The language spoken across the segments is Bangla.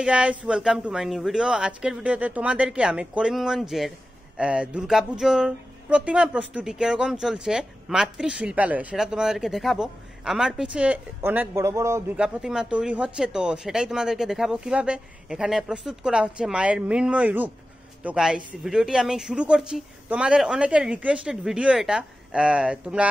এই guys, welcome to my new video. আজকের ভিডিওতে তোমাদেরকে আমি করিমগঞ্জের দুর্গাপুজোর প্রতিমা প্রস্তুতি কিরকম চলছে মাতৃশিল্পালয়ে সেটা তোমাদেরকে দেখাবো। আমার পিছে অনেক বড় বড় দুর্গা প্রতিমা তৈরি হচ্ছে, তো সেটাই তোমাদেরকে দেখাবো কিভাবে এখানে প্রস্তুত করা হচ্ছে মায়ের মৃন্ময় রূপ। তো গাইস, ভিডিওটি আমি শুরু করছি। তোমাদের অনেকের রিকোয়েস্টেড ভিডিও এটা। তোমরা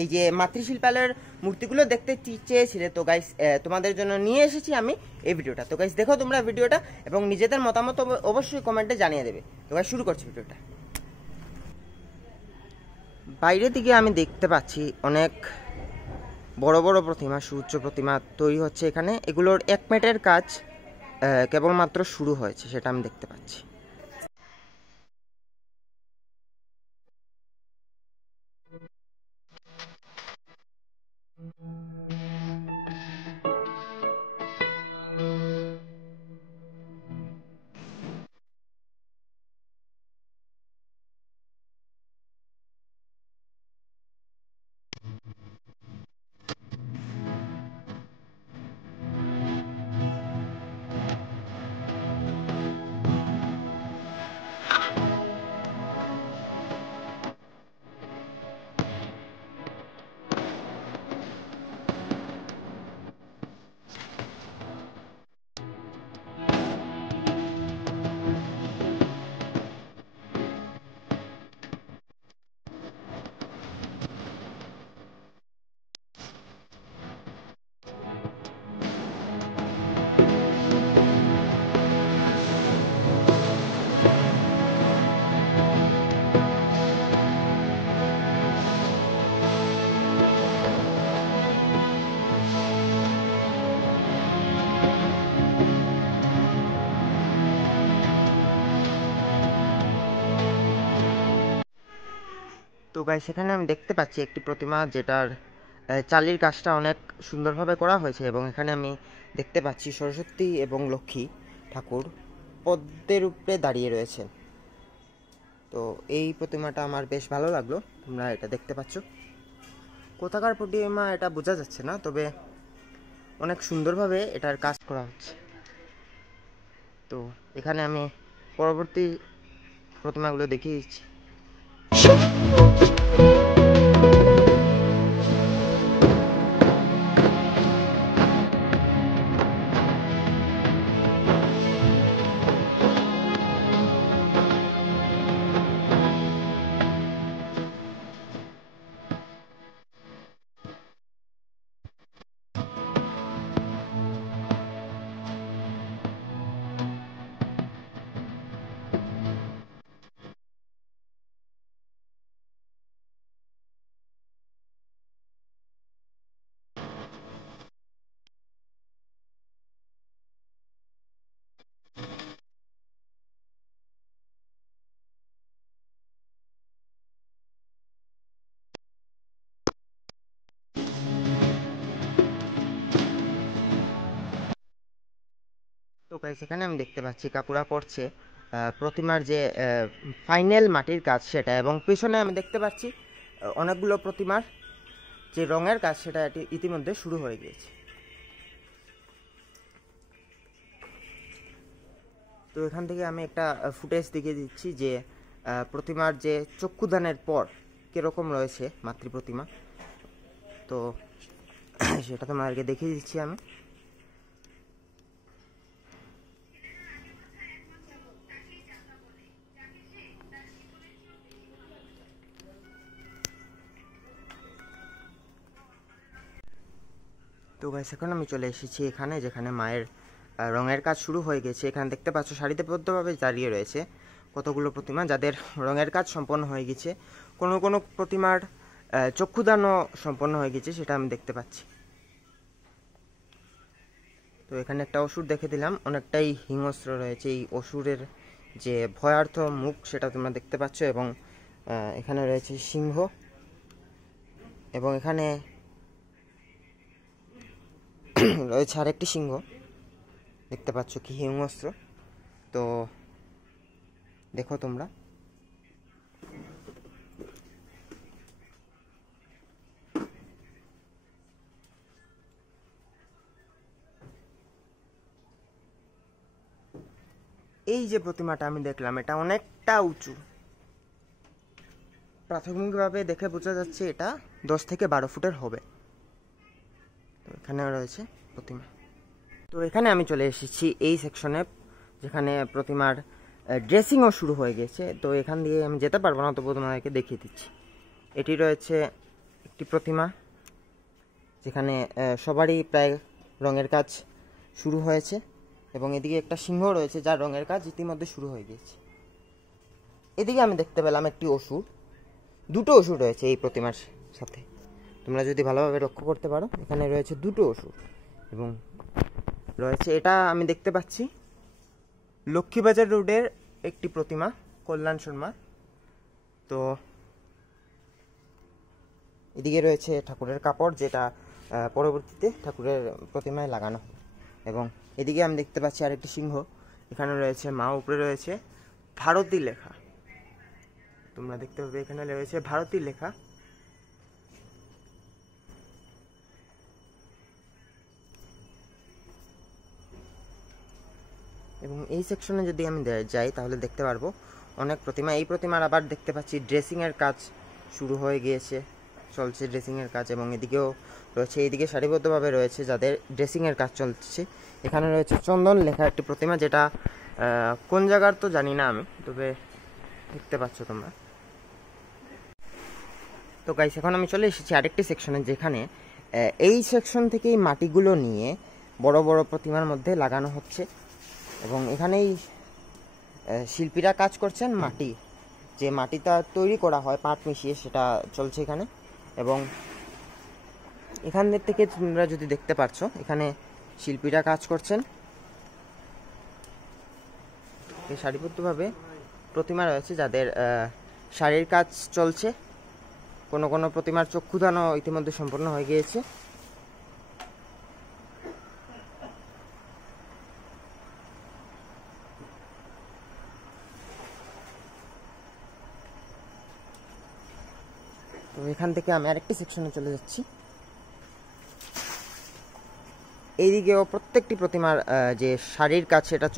এই যে মাতৃশিল্পালয়ের মূর্তিগুলো দেখতে চেয়েছিলে, তো গাইস তোমাদের জন্য নিয়ে এসেছি আমি এই ভিডিওটা। তো গাইস দেখো তোমরা ভিডিওটা এবং নিজেদের মতামত অবশ্যই কমেন্টে জানিয়ে দেবে। তো গাইস শুরু করছি ভিডিওটা। বাইরের দিকে আমি দেখতে পাচ্ছি অনেক বড় বড় প্রতিমা, সুউচ্চ প্রতিমা তৈরি হচ্ছে এখানে। এগুলোর 1 মিনিটের কাজ কেবলমাত্র শুরু হয়েছে, সেটা আমি দেখতে পাচ্ছি। তো গাইস, এখানে আমি দেখতে পাচ্ছি একটি প্রতিমা যেটার চালির কাজটা অনেক সুন্দরভাবে করা হয়েছে, এবং এখানে আমি দেখতে পাচ্ছি সরস্বতী এবং লক্ষ্মী ঠাকুর পদ্মের উপরে দাঁড়িয়ে রয়েছে। তো এই প্রতিমাটা আমার বেশ ভালো লাগলো। তোমরা এটা দেখতে পাচ্ছ, কোথাকার প্রতিমা এটা বোঝা যাচ্ছে না, তবে অনেক সুন্দরভাবে এটার কাজ করা হচ্ছে। তো এখানে আমি পরবর্তী প্রতিমাগুলো দেখিয়ে দিচ্ছি। তো গাইস, এখানে আমি দেখতে পাচ্ছি কাকুরা করছে প্রতিমার যে ফাইনাল মাটির কাজ সেটা, এবং পেছনে আমি দেখতে পাচ্ছি অনেকগুলো প্রতিমার যে রঙের কাজ সেটা ইতিমধ্যে শুরু হয়ে গিয়েছে। তো এখান থেকে আমি একটা ফুটেজ দেখিয়ে দিচ্ছি যে প্রতিমার যে চক্ষুদানের পর কীরকম রয়েছে মাতৃ প্রতিমা। তো সেটা তোমাদেরকে দেখিয়ে দিচ্ছি আমি। তো গাইস, এখন আমি চলে এসেছি এখানে, যেখানে মায়ের রঙের কাজ শুরু হয়ে গেছে। এখানে দেখতে পাচ্ছ সারিবদ্ধভাবে দাঁড়িয়ে রয়েছে কতগুলো প্রতিমা, যাদের রঙের কাজ সম্পন্ন হয়ে গেছে। কোনো কোনো প্রতিমার চক্ষুদানও সম্পন্ন হয়ে গেছে, সেটা আমি দেখতে পাচ্ছি। তো এখানে একটা অসুর দেখে দিলাম, অনেকটাই হিংস্র রয়েছে। এই অসুরের যে ভয়ার্থ মুখ সেটা তোমরা দেখতে পাচ্ছ, এবং এখানে রয়েছে সিংহ, এবং এখানে রয়েছে আরেকটি সিংহ, দেখতে পাচ্ছ কি হিংস্র। তো দেখো তোমরা। এই যে প্রতিমাটা আমি দেখলাম এটা অনেকটা উঁচু, প্রাথমিকভাবে দেখে বোঝা যাচ্ছে এটা 10 থেকে 12 ফুটের হবে। তো এখানে রয়েছে প্রতিমা। তো এখানে আমি চলে এসেছি এই সেকশনে যেখানে প্রতিমার ড্রেসিংও শুরু হয়ে গেছে। তো এখান দিয়ে আমি যেতে পারবো না, তবু তোমাদেরকে দেখিয়ে দিচ্ছি। এটি রয়েছে একটি প্রতিমা যেখানে সবারই প্রায় রঙের কাজ শুরু হয়েছে, এবং এদিকে একটা সিংহ রয়েছে যার রঙের কাজ ইতিমধ্যে শুরু হয়ে গিয়েছে। এদিকে আমি দেখতে পেলাম একটি অসুর, দুটো অসুর রয়েছে এই প্রতিমার সাথে। তোমরা যদি ভালোভাবে লক্ষ্য করতে পারো, এখানে রয়েছে দুটো অসুর এবং রয়েছে, এটা আমি দেখতে পাচ্ছি লক্ষ্মীবাজার রোডের একটি প্রতিমা, কল্যাণ শর্মা। তো এদিকে রয়েছে ঠাকুরের কাপড়, যেটা পরবর্তীতে ঠাকুরের প্রতিমায় লাগানো হয়। এবং এদিকে আমি দেখতে পাচ্ছি আরেকটি সিংহ, এখানে রয়েছে মা, উপরে রয়েছে ভারতী লেখা। তোমরা দেখতে পাবে এখানে রয়েছে ভারতী লেখা। এবং এই সেকশনে যদি আমি যাই তাহলে দেখতে পারবো অনেক প্রতিমা। এই প্রতিমার আবার দেখতে পাচ্ছি ড্রেসিংয়ের কাজ শুরু হয়ে গিয়েছে, চলছে ড্রেসিংয়ের কাজ। এবং এদিকেও রয়েছে, এইদিকে সারিবদ্ধভাবে রয়েছে যাদের ড্রেসিংয়ের কাজ চলছে। এখানে রয়েছে চন্দন লেখা একটি প্রতিমা, যেটা কোন জায়গার তো জানি না আমি, তবে দেখতে পাচ্ছ তোমরা। তো গাইস, এখন আমি চলে এসেছি আরেকটি সেকশনে, যেখানে এই সেকশন থেকেই মাটিগুলো নিয়ে বড় বড় প্রতিমার মধ্যে লাগানো হচ্ছে। এবং এখানেই শিল্পীরা কাজ করছেন, মাটি যে মাটিটা তৈরি করা হয় পাট মিশিয়ে, সেটা চলছে এখানে। এবং এখান থেকে তোমরা যদি দেখতে পাচ্ছ, এখানে শিল্পীরা কাজ করছেন। সারিবদ্ধভাবে প্রতিমা রয়েছে যাদের শাড়ির কাজ চলছে। কোনো কোনো প্রতিমার চক্ষুদানও ইতিমধ্যে সম্পন্ন হয়ে গিয়েছে। তো এখান থেকে আমি আরেকটি সেকশনে চলে যাচ্ছি। এইদিকেও প্রত্যেকটি প্রতিমার যে শাড়ির কাজ সেটা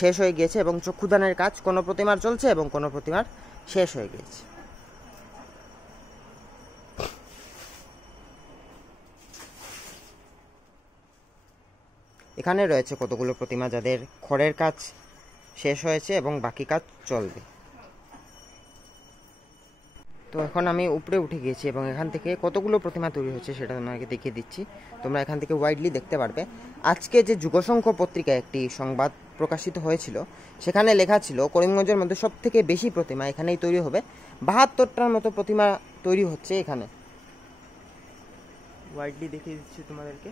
শেষ হয়ে গিয়েছে, এবং চক্ষুদানের কাজ কোনো প্রতিমার চলছে এবং কোনো প্রতিমার শেষ হয়ে গিয়েছে। এখানে রয়েছে কতগুলো প্রতিমা যাদের খড়ের কাজ শেষ হয়েছে এবং বাকি কাজ চলবে। তো এখন আমি উপরে উঠে গিয়েছি এবং এখান থেকে কতগুলো প্রতিমা তৈরি হচ্ছে সেটা তোমাকে দেখিয়ে দিচ্ছি। তোমরা এখান থেকে ওয়াইডলি দেখতে পারবে। আজকে যে যুগসংখ্য পত্রিকায় একটি সংবাদ প্রকাশিত হয়েছিল, সেখানে লেখা ছিল করিমগঞ্জের মধ্যে সব থেকে বেশি প্রতিমা এখানেই তৈরি হবে। 72টার মতো প্রতিমা তৈরি হচ্ছে এখানে। ওয়াইডলি দেখিয়ে দিচ্ছি তোমাদেরকে।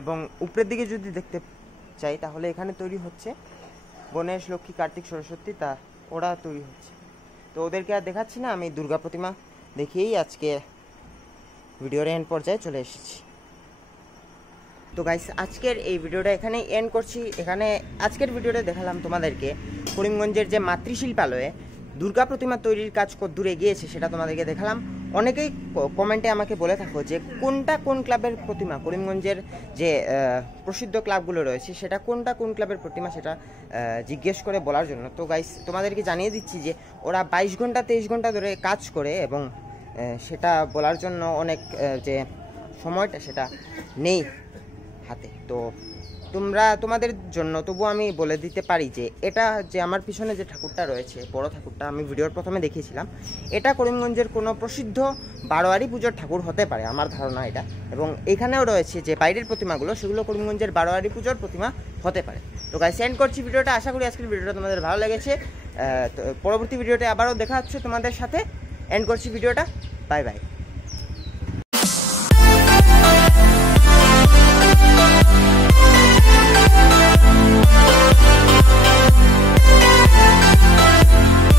এবং উপরের দিকে যদি দেখতে চাই তাহলে এখানে তৈরি হচ্ছে গণেশ, লক্ষ্মী, কার্তিক, সরস্বতী, তা ওরা তৈরি হচ্ছে। তো ওদেরকে আর দেখাচ্ছি না, আমি দুর্গা প্রতিমা দেখিয়েই আজকে ভিডিওর এন্ড পর্যায়ে চলে এসেছি। তো গাইস, আজকের এই ভিডিওটা এখানেই এন্ড করছি। এখানে আজকের ভিডিওটা দেখালাম তোমাদেরকে করিমগঞ্জের যে মাতৃশিল্পালয়ে দুর্গা প্রতিমা তৈরির কাজ কতদূর এগিয়েছে সেটা তোমাদেরকে দেখালাম। অনেকেই কমেন্টে আমাকে বলে থাকো যে কোনটা কোন ক্লাবের প্রতিমা, করিমগঞ্জের যে প্রসিদ্ধ ক্লাবগুলো রয়েছে সেটা কোনটা কোন ক্লাবের প্রতিমা, সেটা জিজ্ঞেস করে বলার জন্য। তো গাইস, তোমাদেরকে জানিয়ে দিচ্ছি যে ওরা 22 ঘন্টা 23 ঘন্টা ধরে কাজ করে, এবং সেটা বলার জন্য অনেক যে সময়টা সেটা নেই হাতে। তো তোমাদের জন্য তবু আমি বলে দিতে পারি যে এটা যে আমার পিছনে যে ঠাকুরটা রয়েছে, বড় ঠাকুরটা আমি ভিডিওর প্রথমে দেখিয়েছিলাম, এটা করিমগঞ্জের কোনো প্রসিদ্ধ বারোয়ারি পুজোর ঠাকুর হতে পারে আমার ধারণা এটা। এবং এখানেও রয়েছে যে বাইরের প্রতিমাগুলো, সেগুলো করিমগঞ্জের বারোয়ারি পুজোর প্রতিমা হতে পারে। তো গাইস, সেন্ড করছি ভিডিওটা। আশা করি আজকের ভিডিওটা তোমাদের ভালো লেগেছে। পরবর্তী ভিডিওতে আবারও দেখা হচ্ছে তোমাদের সাথে। এন্ড করছি ভিডিওটা। Bye bye.